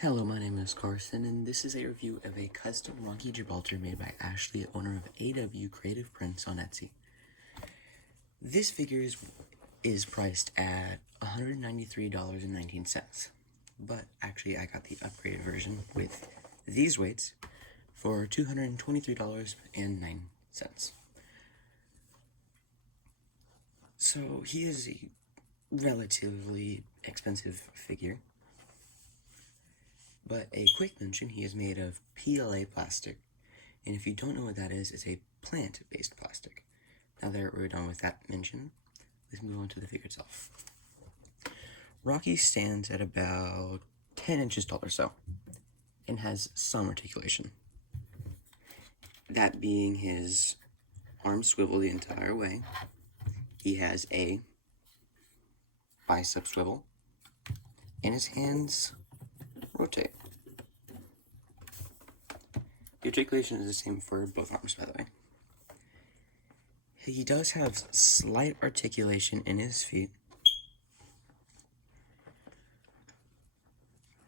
Hello, my name is Carson, and this is a review of a custom Rocky Gibraltar made by Ashley, owner of AWCREATIVeprintz on Etsy. This figure is priced at $193.19, but actually I got the upgraded version with these weights for $223.09. So he is a relatively expensive figure. But a quick mention, he is made of PLA plastic, and if you don't know what that is, it's a plant-based plastic. Now that we're done with that mention, let's move on to the figure itself. Rocky stands at about 10 inches tall or so, and has some articulation. That being his arms swivel the entire way, he has a bicep swivel, and his hands rotate. The articulation is the same for both arms, by the way. He does have slight articulation in his feet,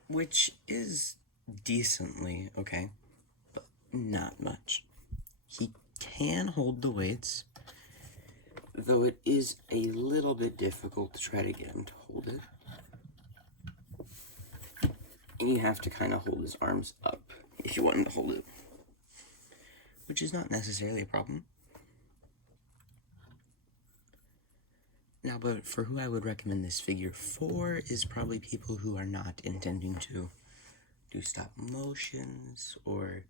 which is decently okay, but not much. He can hold the weights, though it is a little bit difficult to try to get him to hold it. And you have to kind of hold his arms up if you want him to hold it, which is not necessarily a problem. Now, but for who I would recommend this figure for is probably people who are not intending to do stop motions or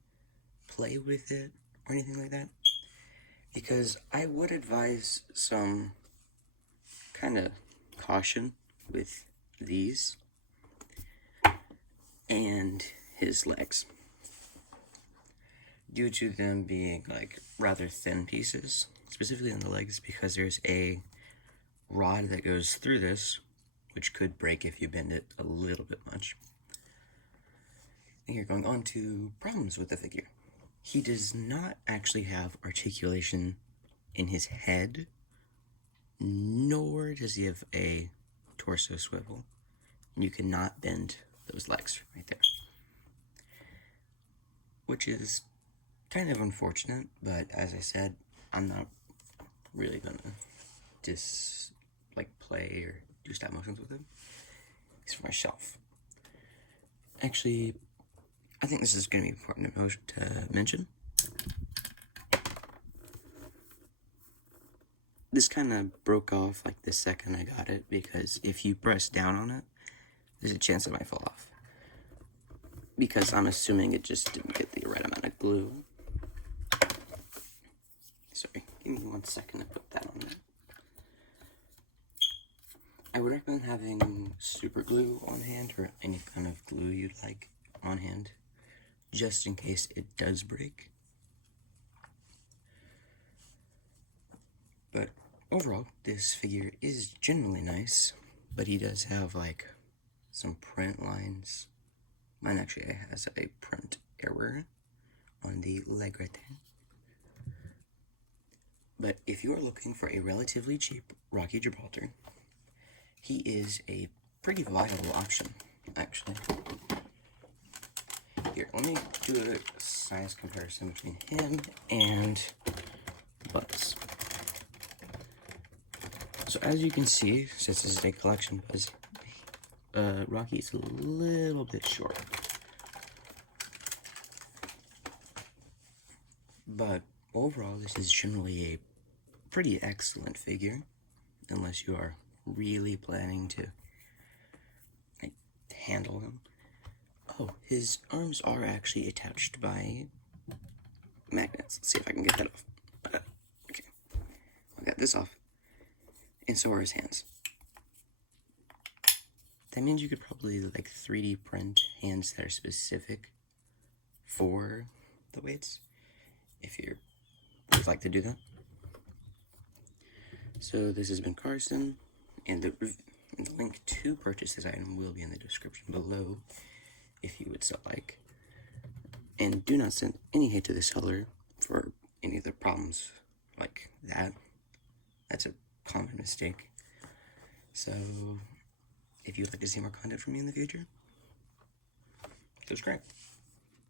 play with it or anything like that, because I would advise some kind of caution with these and his legs, due to them being like rather thin pieces, specifically on the legs, because there's a rod that goes through this, which could break if you bend it a little bit much. And here, going on to problems with the figure. He does not actually have articulation in his head, nor does he have a torso swivel. And you cannot bend those legs right there, which is kind of unfortunate, but as I said, I'm not really gonna play or do stop motions with him. It's for myself. Actually, I think this is going to be important to mention. This kind of broke off like the second I got it, because if you press down on it, there's a chance it might fall off. Because I'm assuming it just didn't get the right amount of glue. Sorry, give me 1 second to put that on there. I would recommend having super glue on hand, or any kind of glue you'd like on hand, just in case it does break. But overall, this figure is generally nice, but he does have like some print lines. Mine actually has a print error on the leg right there. But if you are looking for a relatively cheap Rocky Gibraltar, he is a pretty viable option, actually. Here, let me do a size comparison between him and Buzz. So as you can see, since this is a collection Buzz, Rocky is a little bit short. But overall, this is generally a pretty excellent figure, unless you are really planning to handle him. Oh, his arms are actually attached by magnets. Let's see if I can get that off. Okay, I got this off, and so are his hands. That means you could probably 3D print hands that are specific for the weights, if you would like to do that. So this has been Carson, and the link to purchase this item will be in the description below, if you would so like. And do not send any hate to the seller for any of the problems like that. That's a common mistake. So if you'd like to see more content from me in the future, subscribe.